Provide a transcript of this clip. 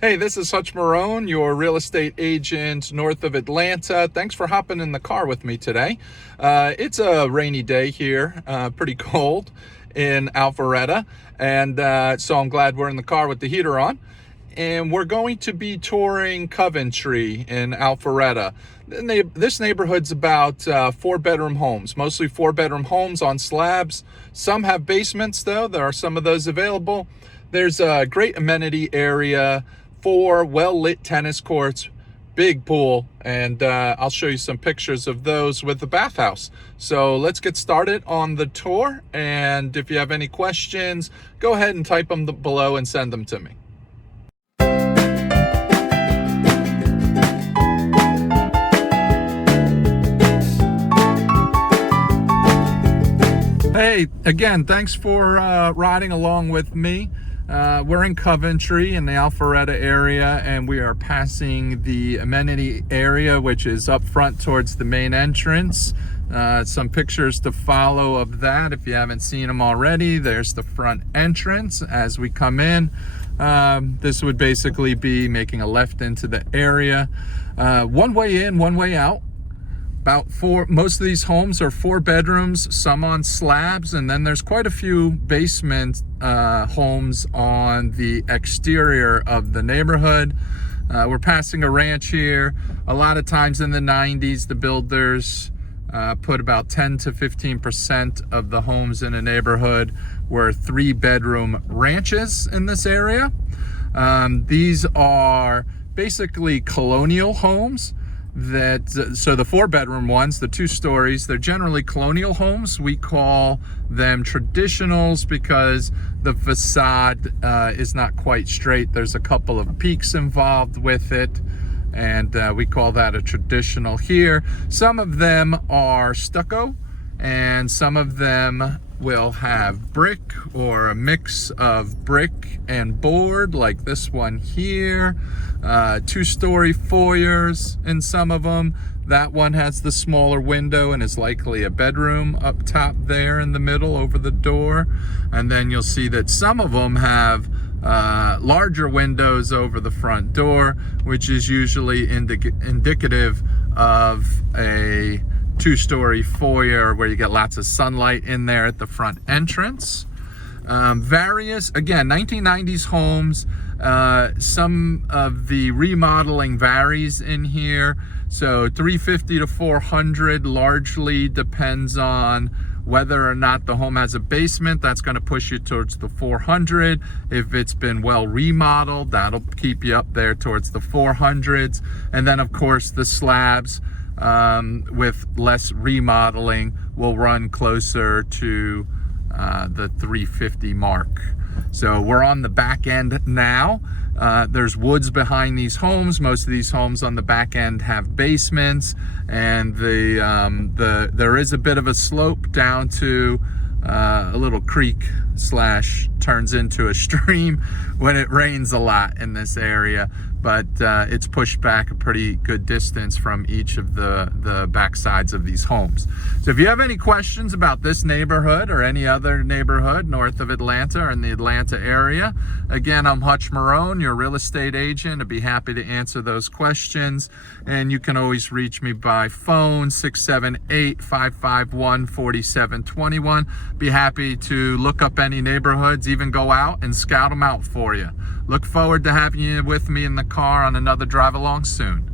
Hey, this is Hutch Marone, your real estate agent north of Atlanta. Thanks for hopping in the car with me today. It's a rainy day here, pretty cold in Alpharetta, and so I'm glad we're in the car with the heater on. And we're going to be touring Coventry in Alpharetta. This neighborhood's about 4-bedroom homes, mostly 4-bedroom homes on slabs. Some have basements though. There are some of those available. There's a great amenity area, 4 well-lit tennis courts, big pool, and I'll show you some pictures of those with the bathhouse. So let's get started on the tour, and if you have any questions, go ahead and type them below and send them to me. Hey, again, thanks for riding along with me. We're in Coventry in the Alpharetta area, and we are passing the amenity area, which is up front towards the main entrance. Some pictures to follow of that if you haven't seen them already. There's the front entrance as we come in. This would basically be making a left into the area. One way in, one way out. Most of these homes are 4 bedrooms, some on slabs, and then there's quite a few basement homes on the exterior of the neighborhood. We're passing a ranch here. A lot of times in the 90s, the builders put about 10 to 15% of the homes in a neighborhood were 3-bedroom ranches in this area. These are basically colonial homes. So the 4-bedroom ones, the 2 stories, they're generally colonial homes. We call them traditionals because the facade is not quite straight. There's a couple of peaks involved with it, and we call that a traditional here. Some of them are stucco, and some of them will have brick or a mix of brick and board, like this one here. 2-story foyers in some of them. That one has the smaller window and is likely a bedroom up top there in the middle over the door. And then you'll see that some of them have larger windows over the front door, which is usually indicative of a 2-story foyer where you get lots of sunlight in there at the front entrance. Various, again, 1990s homes. Some of the remodeling varies in here. So 350 to 400 largely depends on whether or not the home has a basement. That's going to push you towards the 400. If it's been well remodeled, that'll keep you up there towards the 400s. And then of course the slabs with less remodeling will run closer to the 350 mark. So we're on the back end now. There's woods behind these homes. Most of these homes on the back end have basements, and there is a bit of a slope down to a little creek / turns into a stream when it rains a lot in this area, but it's pushed back a pretty good distance from each of the back sides of these homes. So if you have any questions about this neighborhood or any other neighborhood north of Atlanta or in the Atlanta area, again, I'm Hutch Marone, your real estate agent. I'd be happy to answer those questions, and you can always reach me by phone, 678-551-4721. Be happy to look up any neighborhoods, even go out and scout them out for you. Look forward to having you with me in the car on another drive along soon.